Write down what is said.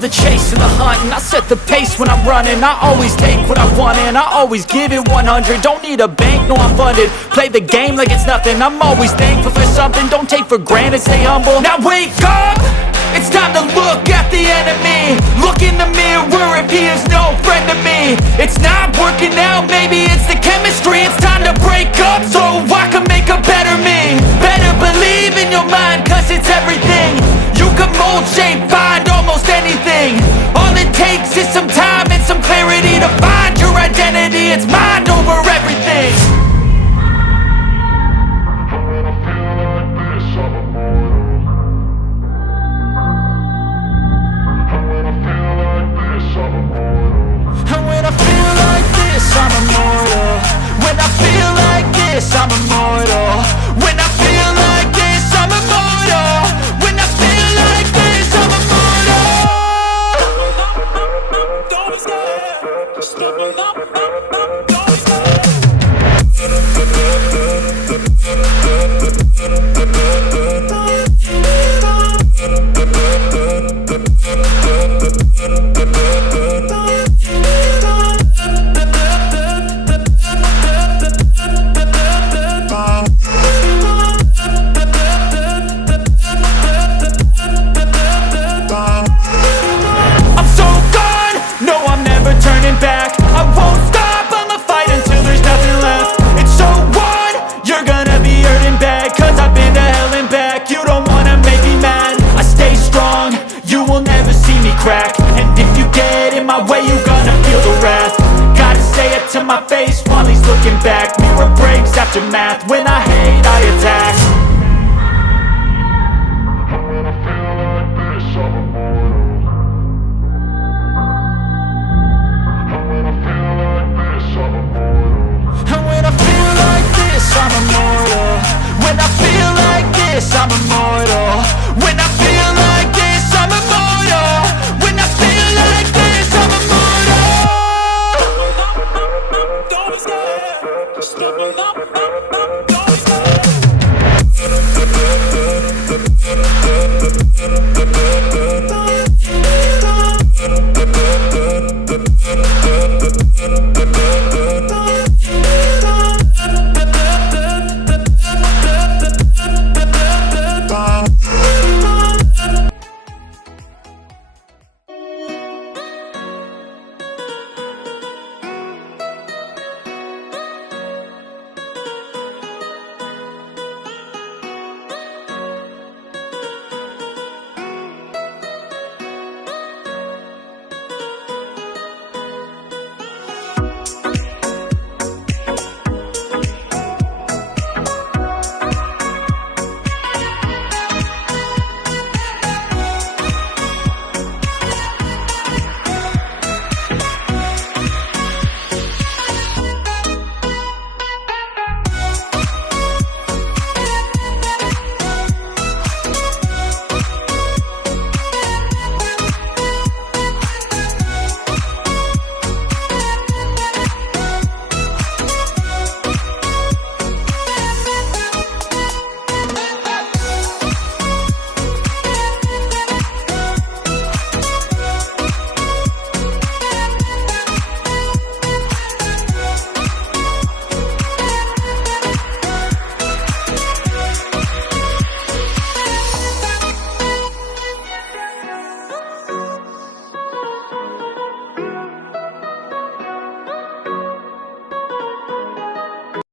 love the chase and the hunt, and I set the pace when I'm running. I always take what I want and I always give it 100. Don't need a bank, no I'm funded. Play the game like it's nothing. I'm always thankful for something. Don't take for granted, stay humble. Now wake up! It's time to look at the enemy. Look in the mirror if he is no friend to me. It's not working out, maybe it's the chemistry. It's time to break up so I can make a better me. Better believe in your mind, cause it's everything. You can mold, shape, find almost anything. All it takes is some time and some clarity to find your identity. It's mind over everything. I'm immortal. When I feel like this, I'm immortal. When I feel like this, I'm immortal. When I feel like this, I'm immortal. Don't be scared. Just level up, don't be scared. And if you get in my way, you gonna feel the wrath. Gotta say it to my face while he's looking back. Mirror breaks after math. When I hate, I attack.